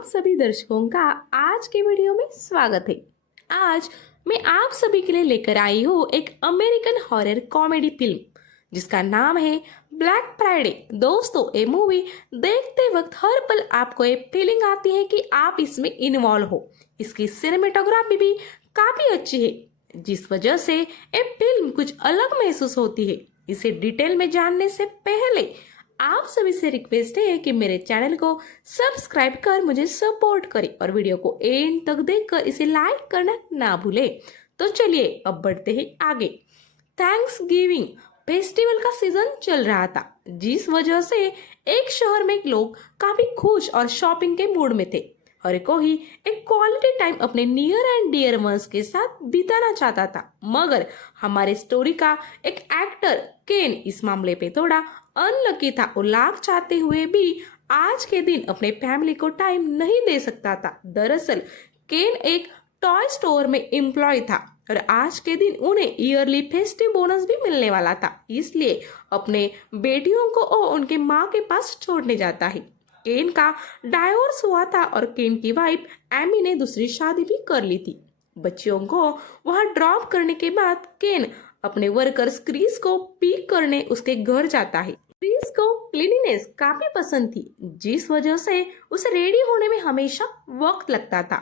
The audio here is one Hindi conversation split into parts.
आप सभी दर्शकों का आज के वीडियो में स्वागत है। आज मैं आप सभी के लिए लेकर आई हूँ एक अमेरिकन हॉरर कॉमेडी फिल्म जिसका नाम है ब्लैक फ्राइडे। दोस्तों, ये मूवी देखते वक्त हर पल आपको ये फीलिंग आती है कि आप इसमें इन्वॉल्व हो। इसकी सिनेमेटोग्राफी भी काफी अच्छी है, जिस वजह से ये फिल्म कुछ अलग महसूस होती है। इसे डिटेल में जानने से पहले आप सभी से रिक्वेस्ट है कि मेरे चैनल को सब्सक्राइब कर मुझे सपोर्ट करें और वीडियो को एंड तक देखकर इसे लाइक करना ना भूले। तो चलिए अब बढ़ते हैं आगे। थैंक्स गिविंग फेस्टिवल का सीजन चल रहा था, जिस वजह से एक शहर में लोग काफी खुश और शॉपिंग के मूड में थे। हर कोई एक क्वालिटी टाइम अपने नियर एंड डियर वंस के साथ बिताना चाहता था, मगर हमारे स्टोरी का एक एक्टर केन इस मामले पे थोड़ा अनलकी था। वो लाख चाहते हुए भी आज के दिन अपने फैमिली को टाइम नहीं दे सकता था। दरअसल केन एक टॉय स्टोर में एम्प्लॉय था और आज के दिन उन्हें ईयरली फेस्टिव बोनस भी मिलने वाला था, इसलिए अपने बेटियों को वो उनके माँ के पास छोड़ने जाता है। केन का डाइवोर्स हुआ था और केन की वाइफ एमी ने दूसरी शादी भी कर ली थी। बच्चियों को वहां ड्रॉप करने के बाद केन अपने वर्कर्स क्रिस को पिक करने उसके घर जाता है। क्रिस को क्लीनिनेस काफी पसंद थी, जिस वजह से उसे रेडी होने में हमेशा वक्त लगता था।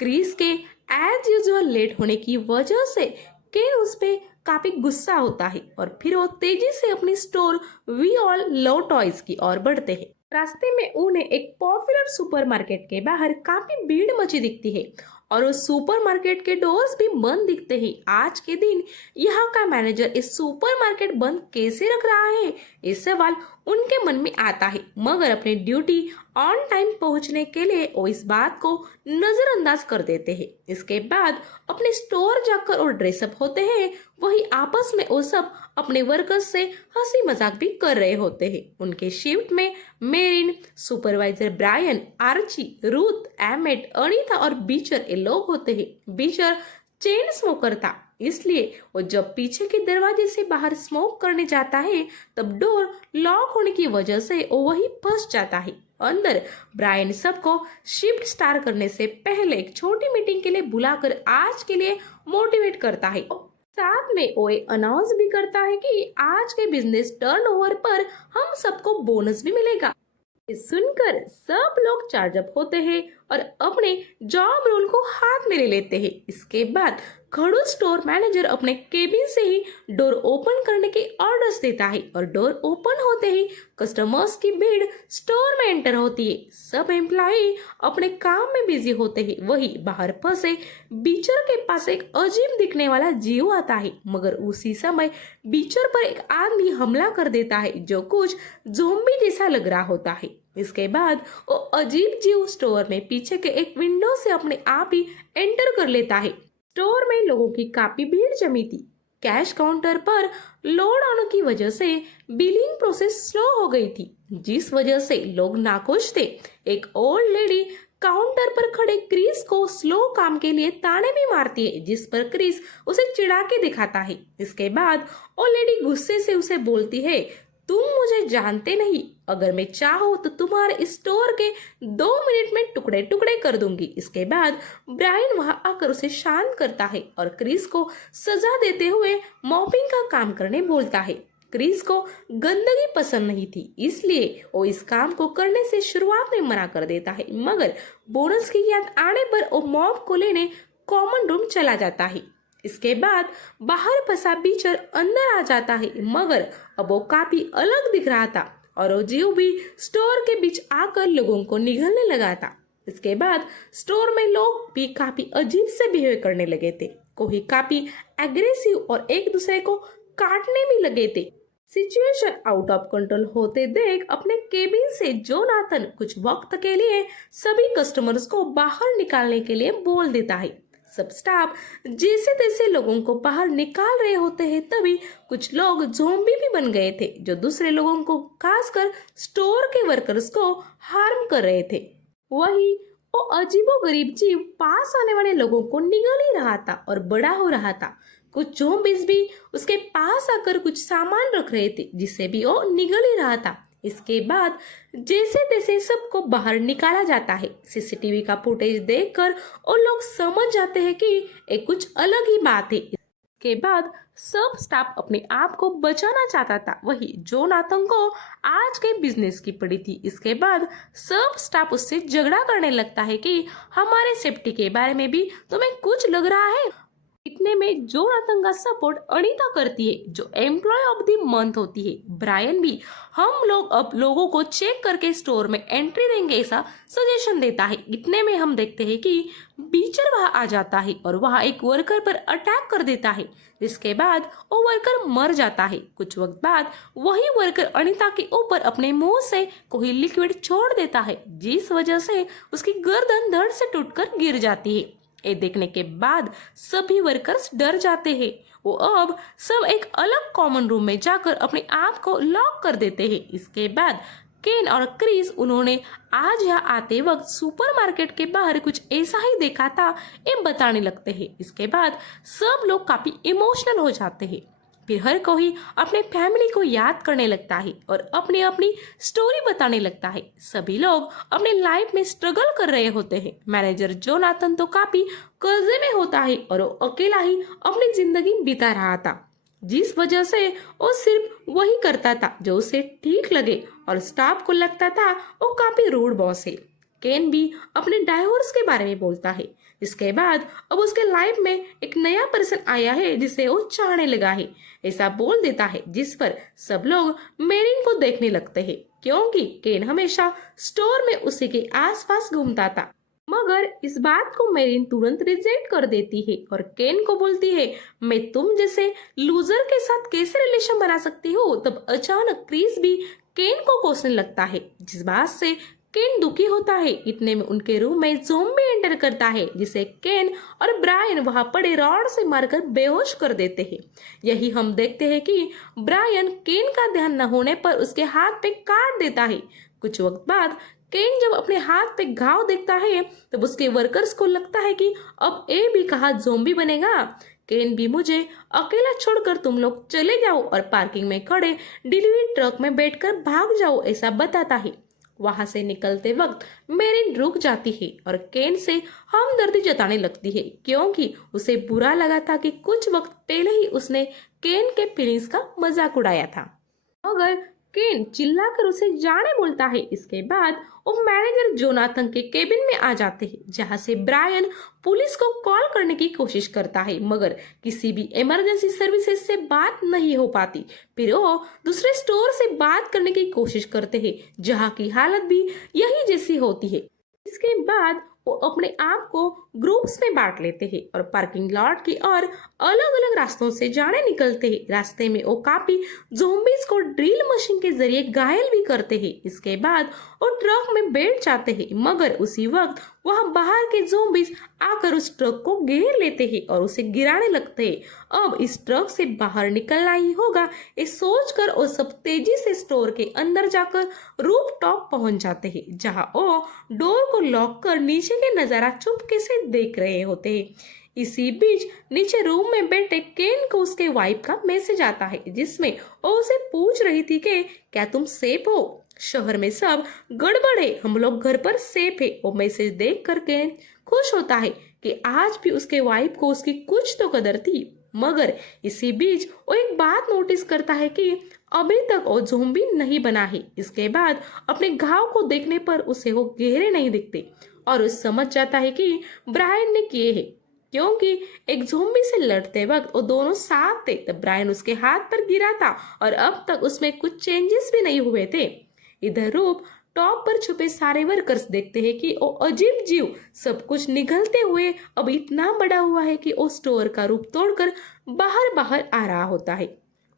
क्रिस के एज यूजुअल लेट होने की वजह से केन उस पे काफी गुस्सा होता है और फिर वो तेजी से अपनी store we all love toys की ओर बढ़ते हैं। रास्ते में उन्हें एक पॉपुलर सुपरमार्केट के बाहर काफी भीड़ मची दिखती है और उस सुपरमार्केट के डोर्स भी बंद दिखते हैं। आज के दिन यहाँ का मैनेजर इस सुपरमार्केट बंद कैसे रख रहा है, ये सवाल उनके मन में आता है, मगर अपनी ड्यूटी ऑन टाइम पहुंचने के लिए वो इस बात को नजरअंदाज कर देते हैं। इसके बाद अपने स्टोर जाकर और ड्रेसअप होते हैं। वही आपस में वो सब अपने वर्कर्स से हंसी मजाक भी कर रहे होते हैं। उनके शिफ्ट में Marin, supervisor Brian, Archie, Ruth, Emmett, Anita और बीचर ये लोग होते हैं। बीचर चेन स्मोकर था, इसलिए वो जब पीछे के दरवाजे से बाहर स्मोक करने जाता है तब डोर लॉक होने की वजह से वो वहीं फंस जाता है। अंदर ब्रायन सबको शिफ्ट स्टार्ट करने से पहले एक छोटी मीटिंग के लिए बुलाकर आज के लिए मोटिवेट करता है। साथ में वो अनाउंस भी करता है कि आज के बिजनेस टर्नओवर पर हम सबको बोनस भी मिलेगा। सुनकर सब लोग चार्जअप होते हैं और अपने जॉब रोल को हाथ में ले लेते हैं। इसके बाद खड़ूस स्टोर मैनेजर अपने केबिन से ही डोर ओपन करने के ऑर्डर्स देता है और डोर ओपन होते ही कस्टमर्स की भीड़ स्टोर में एंटर होती है। सब एम्प्लॉय अपने काम में बिजी होते हैं। वही बाहर फंसे बीचर के पास एक अजीब दिखने वाला जीव आता है, मगर उसी समय बीचर पर एक आदमी हमला कर देता है जो कुछ ज़ोंबी जैसा लग रहा होता है। इसके बाद वो अजीब जीव स्टोर में पीछे के एक विंडो से अपने आप ही एंटर कर लेता है। स्टोर में लोगों की काफी भीड़ जमी थी। कैश काउंटर पर लोड आने की वजह से बिलिंग प्रोसेस स्लो हो गई थी, जिस वजह से लोग नाखुश थे। एक ओल्ड लेडी काउंटर पर खड़े क्रिस को स्लो काम के लिए ताने भी मारती है, जिस पर क्रिस उसे चिढ़ा के दिखाता है। इसके बाद वो लेडी गुस्से से उसे बोलती है, तुम मुझे जानते नहीं, अगर मैं चाहूँ तो तुम्हारे स्टोर के 2 मिनट में टुकड़े टुकड़े कर दूंगी। इसके बाद ब्रायन वहां आकर उसे शांत करता है और क्रिस को सजा देते हुए मॉपिंग का काम करने बोलता है। क्रिस को गंदगी पसंद नहीं थी, इसलिए वो इस काम को करने से शुरुआत में मना कर देता है, मगर बोनस की याद आने पर वो मॉप को लेने कॉमन रूम चला जाता है। इसके बाद बाहर फंसा बीचर अंदर आ जाता है, मगर अब वो काफी अलग दिख रहा था और वो जीव भी स्टोर के बीच आकर लोगों को निगलने लगा था। इसके बाद स्टोर में लोग भी काफी अजीब से बिहेव करने लगे थे। कोई काफी एग्रेसिव और एक दूसरे को काटने भी लगे थे। सिचुएशन आउट ऑफ कंट्रोल होते देख अपने केबिन से जोनाथन कुछ वक्त के लिए सभी कस्टमर्स को बाहर निकालने के लिए बोल देता है। सब स्टाफ जैसे तैसे लोगों को बाहर निकाल रहे होते हैं, तभी कुछ लोग ज़ोंबी भी बन गए थे जो दूसरे लोगों को, खासकर स्टोर के वर्कर्स को हार्म कर रहे थे। वही वो अजीबोगरीब जीव पास आने वाले लोगों को निगल ही रहा था और बड़ा हो रहा था। कुछ ज़ोंबीज भी उसके पास आकर कुछ सामान रख रहे थे, जिसे भी वो निगल ही रहा था। इसके बाद जैसे तैसे सबको बाहर निकाला जाता है। सीसीटीवी का फुटेज देखकर वो लोग समझ जाते हैं कि ये कुछ अलग ही बात है। के बाद सब स्टाफ अपने आप को बचाना चाहता था, वही जोनाथन को आज के बिजनेस की पड़ी थी। इसके बाद सब स्टाफ उससे झगड़ा करने लगता है कि हमारे सेफ्टी के बारे में भी तुम्हें कुछ लग रहा है। इतने में जोनाथन का सपोर्ट अनीता करती है, जो एम्प्लॉय ऑफ द मंथ होती है। ब्रायन भी हम लोग अब लोगों को चेक करके स्टोर में एंट्री देंगे ऐसा सजेशन देता है। इतने में हम देखते हैं कि बीचर वहां आ जाता है और वहां एक वर्कर पर अटैक कर देता है, जिसके बाद वो वर्कर मर जाता है। कुछ वक्त बाद वही वर्कर अनीता के ऊपर अपने मुंह से कोई लिक्विड छोड़ देता है, जिस वजह से उसकी गर्दन धड़ से टूटकर गिर जाती है। ये देखने के बाद सभी वर्कर्स डर जाते हैं। वो अब सब एक अलग कॉमन रूम में जाकर अपने आप को लॉक कर देते हैं। इसके बाद केन और क्रिस उन्होंने आज यहाँ आते वक्त सुपरमार्केट के बाहर कुछ ऐसा ही देखा था, ये बताने लगते हैं। इसके बाद सब लोग काफी इमोशनल हो जाते हैं। फिर हर कोई अपने फैमिली को याद करने लगता है और अपनी अपनी स्टोरी बताने लगता है। सभी लोग अपने लाइफ में स्ट्रगल कर रहे होते हैं। मैनेजर जोनाथन तो काफी कर्जे में होता है और वो अकेला ही अपनी जिंदगी बिता रहा था, जिस वजह से वो सिर्फ वही करता था जो उसे ठीक लगे और स्टाफ को लगता था वो काफी रूड बॉस है। केन भी अपने डाइवोर्स के बारे में बोलता है। इसके बाद अब उसके लाइफ में एक नया पर्सन आया है जिसे वो चाहने लगा है, ऐसा बोल देता है, जिस पर सब लोग मेरिन को देखने लगते हैं, क्योंकि केन हमेशा स्टोर में उसी के आसपास घूमता था। मगर इस बात को मेरिन तुरंत रिजेक्ट कर देती है और केन को बोलती है, मैं तुम जैसे लूजर के साथ कैसे रिलेशन बना सकती हूँ। तब अचानक क्रिस भी केन को कोसने लगता है, जिस बात से केन दुखी होता है। इतने में उनके रूम में ज़ॉम्बी एंटर करता है, जिसे केन और ब्रायन वहां पड़े रॉड से मारकर बेहोश कर देते हैं। यही हम देखते हैं कि ब्रायन केन का ध्यान न होने पर उसके हाथ पे काट देता है। कुछ वक्त बाद केन जब अपने हाथ पे घाव देखता है तब उसके वर्कर्स को लगता है कि अब ये भी कहाँ ज़ॉम्बी बनेगा। केन भी मुझे अकेला छोड़कर तुम लोग चले जाओ और पार्किंग में खड़े डिलीवरी ट्रक में बैठकर भाग जाओ, ऐसा बताता है। वहां से निकलते वक्त मेरिन रुक जाती है और केन से हमदर्दी जताने लगती है, क्योंकि उसे बुरा लगा था कि कुछ वक्त पहले ही उसने केन के फीलिंग्स का मजाक उड़ाया था। मगर केन चिल्लाकर उसे जाने बोलता है। इसके बाद वो मैनेजर जोनाथन के केबिन में आ जाते हैं, जहां से ब्रायन पुलिस को कॉल करने की कोशिश करता है, मगर किसी भी इमरजेंसी सर्विसेज से बात नहीं हो पाती। फिर वो दूसरे स्टोर से बात करने की कोशिश करते हैं, जहां की हालत भी यही जैसी होती है। इसके बाद वो अपने आप को ग्रुप्स में बांट लेते हैं और पार्किंग लॉट की ओर अलग अलग रास्तों से जाने निकलते हैं। रास्ते में वो काफी ज़ॉम्बीज को ड्रिल मशीन के जरिए घायल भी करते हैं। इसके बाद वो ट्रक में बैठ जाते हैं, मगर उसी वक्त वहां बाहर के ज़ॉम्बीज आकर उस ट्रक को घेर लेते हैं और उसे गिराने लगते हैं। अब इस ट्रक से बाहर निकलना ही होगा, ये सोचकर वो सब तेजी से स्टोर के अंदर जाकर रूफ टॉप पहुंच जाते हैं, जहां वो डोर को लॉक कर नीचे के नजारा चुपके से देख रहे होते हैं। इसी बीच नीचे रूम में बैठे केन को उसके वाइफ का मैसेज आता है, जिसमें वो उसे पूछ रही थी कि क्या तुम सेफ हो, शहर में सब गड़बड़ है, हम लोग घर पर सेफ है। वो मैसेज देख कर केन खुश होता है कि आज भी उसके वाइफ को उसकी कुछ तो कदर थी। मगर इसी बीच वो एक बात नोटिस करता है कि अभी तक वो ज़ॉम्बी नहीं बना है। इसके बाद अपने घाव को देखने पर उसे वो गहरे नहीं दिखते और वो समझ जाता है कि ब्रायन ने किए हैं, क्योंकि एक ज़ॉम्बी से लड़ते वक्त वो दोनों साथ थे। तब ब्रायन उसके हाथ पर गिरा था और अब तक उसमें कुछ चेंजेस भी नहीं हुए थे। इधर रूप टॉप पर छुपे सारे वर्कर्स देखते हैं कि वो अजीब जीव सब कुछ निगलते हुए अब इतना बड़ा हुआ है कि वो स्टोर का रूप तोड़कर बाहर बाहर आ रहा होता है।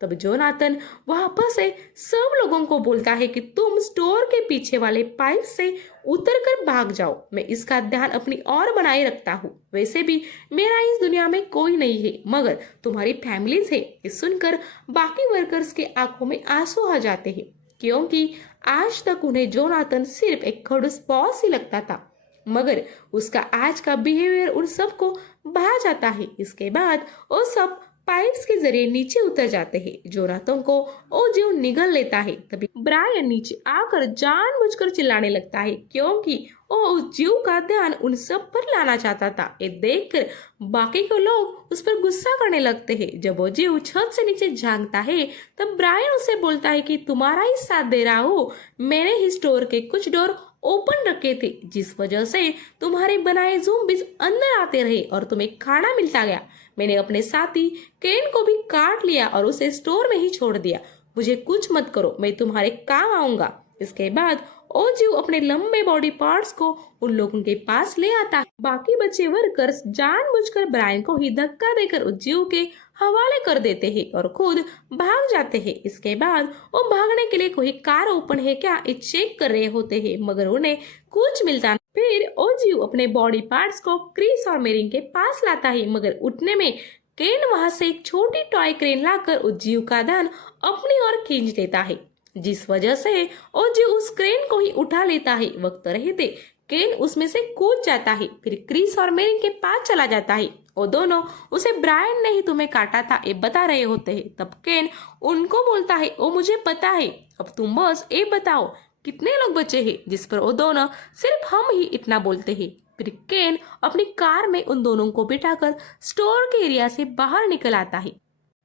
तब जोनाथन वापस से सब लोगों को बोलता है कि तुम स्टोर के पीछे वाले पाइप से उतरकर भाग जाओ, मैं इसका ध्यान अपनी ओर बनाए रखता हूँ। वैसे भी मेरा इस दुनिया में कोई नहीं है, मगर तुम्हारी फैमिलीज है। ये सुनकर बाकी वर्कर्स के आंखों में आंसू आ जाते हैं, क्योंकि आज तक उन्हें जोनाथन सिर्फ एक खड़ूस बॉस ही लगता था, मगर उसका आज का बिहेवियर उन सबको भा जाता है। इसके बाद वो सब पाइप्स के जरिए नीचे उतर जाते हैं। जो रातों को ओजीव निगल लेता है। तभी ब्रायन नीचे आकर जानबूझकर चिल्लाने लगता है क्योंकि वो ओजीव का ध्यान उन सब पर लाना चाहता था। ये देखकर बाकी के लोग उस पर गुस्सा करने लगते हैं। जब ओजीव छत से नीचे झांकता है तब ब्रायन उसे बोलता है कि तुम्हारा ही साथ दे रहा हूँ। मैंने ही स्टोर के कुछ डोर ओपन रखे थे जिस वजह से तुम्हारे बनाए ज़ॉम्बीज अंदर आते रहे और तुम्हें खाना मिलता गया। मैंने अपने साथी केन को भी काट लिया और उसे स्टोर में ही छोड़ दिया। मुझे कुछ मत करो, मैं तुम्हारे काम आऊंगा। इसके बाद ओजीव अपने लंबे बॉडी पार्ट्स को उन लोगों के पास ले आता है। बाकी बचे वर्कर्स जानबूझकर ब्रायन को ही धक्का देकर ओजीव के हवाले कर देते हैं और खुद भाग जाते हैं। इसके बाद वो भागने के लिए कोई कार ओपन है क्या ये चेक कर रहे होते हैं मगर उन्हें कुछ मिलता नहीं। फिर ओजीव अपने बॉडी पार्ट्स को क्रिस और मेरिन के पास लाता है मगर उठने में केन वहां से एक छोटी टॉय क्रेन लाकर ओजीव का ध्यान अपनी ओर खींच लेता है जिस वजह से ओजीव उस क्रेन को ही उठा लेता है। वक्त रहते केन उसमें से कूद जाता है। फिर क्रिस और मेरिन के पास चला जाता है। वो दोनों उसे ब्रायन ने ही तुम्हें काटा था ये बता रहे होते हैं। तब केन उनको बोलता है वो मुझे पता है, अब तुम बस ये बताओ कितने लोग बचे हैं। जिस पर वो दोनों सिर्फ हम ही इतना बोलते हैं। फिर केन अपनी कार में उन दोनों को बिठाकर स्टोर के एरिया से बाहर निकल आता है।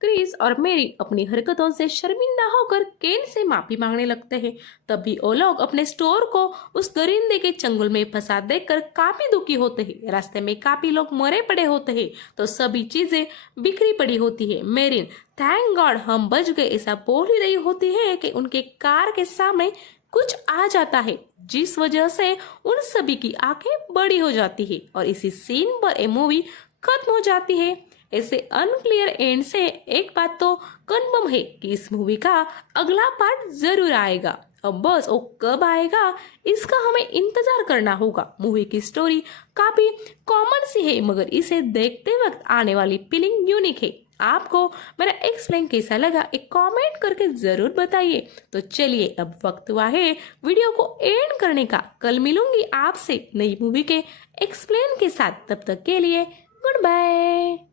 क्रिस और मेरी अपनी हरकतों से शर्मिंदा होकर केन से माफी मांगने लगते हैं। तभी वो लोग अपने स्टोर को उस दरिंदे के चंगुल में फंसा देखकर काफी दुखी होते हैं। रास्ते में काफी लोग मरे पड़े होते हैं तो सभी चीजें बिखरी पड़ी होती है। मेरिन थैंक गॉड हम बच गए ऐसा बोल ही रही होती है कि उनके कार के सामने कुछ आ जाता है जिस वजह से उन सभी की आंखें बड़ी हो जाती है और इसी सीन पर ये मूवी खत्म हो जाती है। ऐसे अनक्लियर एंड से एक बात तो कन्फर्म है कि इस मूवी का अगला पार्ट जरूर आएगा। अब बस वो कब आएगा इसका हमें इंतजार करना होगा। मूवी की स्टोरी काफी कॉमन सी है मगर इसे देखते वक्त आने वाली फीलिंग यूनिक है। आपको मेरा एक्सप्लेन कैसा लगा एक कमेंट करके जरूर बताइए। तो चलिए अब वक्त हुआ है वीडियो को एंड करने का। कल मिलूंगी आपसे नई मूवी के एक्सप्लेन के साथ। तब तक के लिए गुड बाय।